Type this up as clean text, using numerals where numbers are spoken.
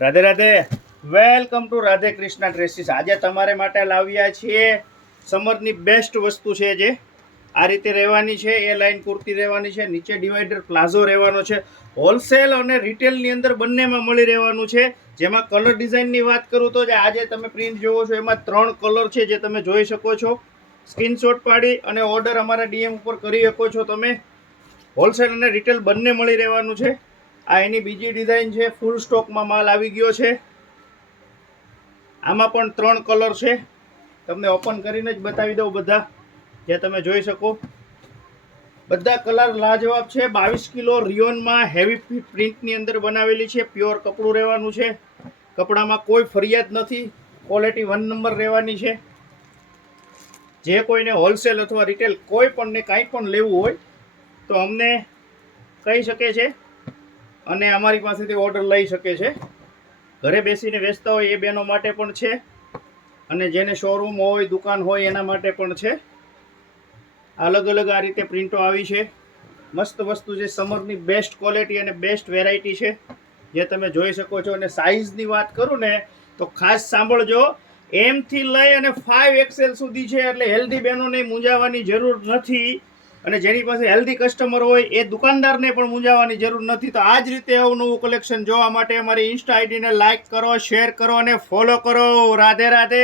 Radhe Radhe, welcome to Radhe Krishna dresses. આજે તમારે માટે લાવ્યા છીએ સમરની બેસ્ટ વસ્તુ છે. જે આ રીતે રહેવાની છે, એ લાઈન કુર્તી રહેવાની છે, નીચે ડિવાઈડર પ્લાઝો રહેવાનો છે, હોલસેલ અને રિટેલની અંદર બંનેમાં મળી રહેવાનું છે. જેમાં કલર ડિઝાઇનની વાત કરું તો જે આજે તમે પ્રિન્ટ જોવો છો એમાં 3 કલર છે, જે તમે જોઈ શકો છો. સ્ક્રીનશોટ પાડી અને ઓર્ડર અમારા ડીએમ ઉપર કરી શકો છો તમે. હોલસેલ અને રિટેલ બંને મળી રહેવાનું છે. આ એની બીજી ડિઝાઇન છે, ફૂલ સ્ટોકમાં માલ આવી ગયો છે. આમાં પણ 3 કલર છે, તમને ઓપન કરીને જ બતાવી દઉં બધા, જે તમે જોઈ શકો. બધા કલર લાજવાબ છે. 22 કિલો રિયોનમાં હેવી પ્રિન્ટની અંદર બનાવેલી છે. પ્યોર કપડું રહેવાનું છે. કપડામાં કોઈ ફરિયાદ નથી, ક્વોલિટી 1 નંબર રહેવાની છે. જે કોઈને હોલસેલ અથવા રિટેલ કોઈ પણને કાંઈ પણ લેવું હોય તો અમને કહી શકે છે અને અમારી પાસેથી ઓર્ડર લઈ શકે છે. ઘરે બેસીને વેચતા હોય એ બહેનો માટે પણ છે, અને જેને શોરૂમ હોય, દુકાન હોય એના માટે પણ છે. અલગ અલગ આ રીતે પ્રિન્ટો આવી છે. મસ્ત વસ્તુ છે, સમરની બેસ્ટ ક્વોલિટી અને બેસ્ટ વેરાયટી છે, જે તમે જોઈ શકો છો. અને સાઇઝની વાત કરું ને તો ખાસ સાંભળજો, એમથી લઈ અને 5XL સુધી છે. એટલે હેલ્ધી બહેનોને મૂંઝાવાની જરૂર નથી, અને જેની પાસે હેલ્ધી કસ્ટમર હોય એ દુકાનદારને પણ મૂંઝાવાની જરૂર નથી. તો આ જ રીતે અવનવું કલેક્શન જોવા માટે અમારી ઇન્સ્ટા આઈડીને લાઇક કરો, શેર કરો અને ફોલો કરો. રાધે રાધે.